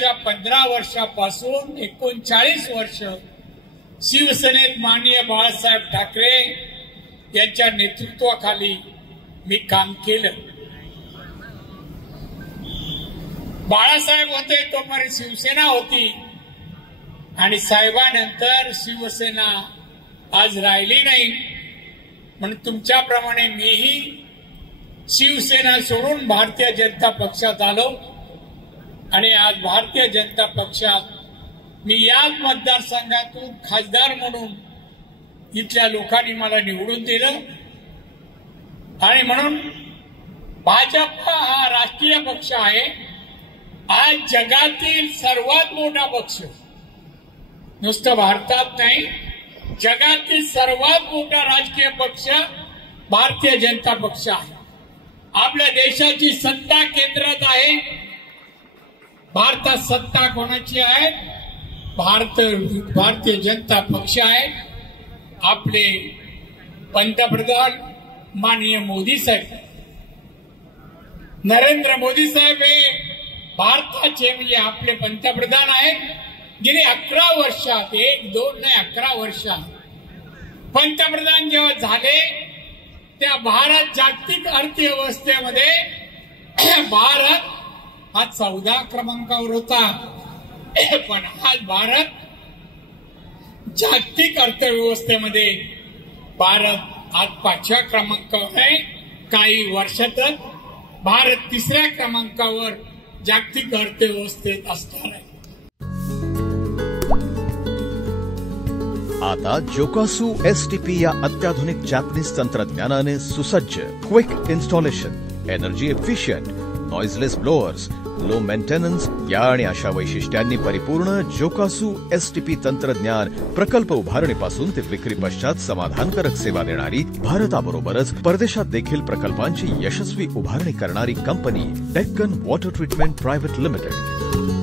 गेल्याच्या 15 वर्षापासून 39 वर्ष शिवसेनेत माननीय बाळासाहेब ठाकरे यांच्या नेतृत्वाखाली मी काम केलं. बाळासाहेब होते तोपर्यंत शिवसेना होती आणि साहेबांनंतर शिवसेना आज राहिली नाही. म्हणून तुमच्याप्रमाणे मीही शिवसेना सोडून भारतीय जनता पक्षात आलो आणि आज भारतीय जनता पक्षात मी याच मतदारसंघातून खासदार म्हणून इथल्या लोकांनी मला निवडून दिलं. आणि म्हणून भाजप हा राष्ट्रीय पक्ष आहे. आज जगातील सर्वात मोठा पक्ष, नुसतं भारतात नाही, जगातील सर्वात मोठा राजकीय पक्ष भारतीय जनता पक्ष आहे. आपल्या देशाची सत्ता केंद्रात आहे. भारतात सत्ता कोणाची आहे? भारतीय जनता पक्ष आहे. आपले पंतप्रधान माननीय मोदी साहेब, नरेंद्र मोदी साहेब हे भारताचे म्हणजे आपले पंतप्रधान आहेत. गेली 11 वर्षात 1, 2 नाही 11 वर्षात पंतप्रधान जेव्हा झाले त्या भारत जागतिक अर्थव्यवस्थेमध्ये भारत हा 14 क्रमांकावर होता. पण आज भारत जागतिक अर्थव्यवस्थेमध्ये भारत आज 5व्या क्रमांकावर आहे. काही वर्षातच भारत 3ऱ्या क्रमांकावर जागतिक अर्थव्यवस्थेत असणार आहे. आता जोकासू एसटीपी या अत्याधुनिक जॅपनीज तंत्रज्ञानाने सुसज्ज, quick installation, energy efficient, noiseless blowers, low maintenance या आणि अशा वैशिष्ट्यांनी परिपूर्ण जोकासू एसटीपी तंत्रज्ञान प्रकल्प उभारणीपासून ते विक्री पश्चात समाधानकारक सेवा देणारी, भारताबरोबरच परदेशात देखील प्रकल्पांची यशस्वी उभारणी करणारी company Deccan water treatment private limited.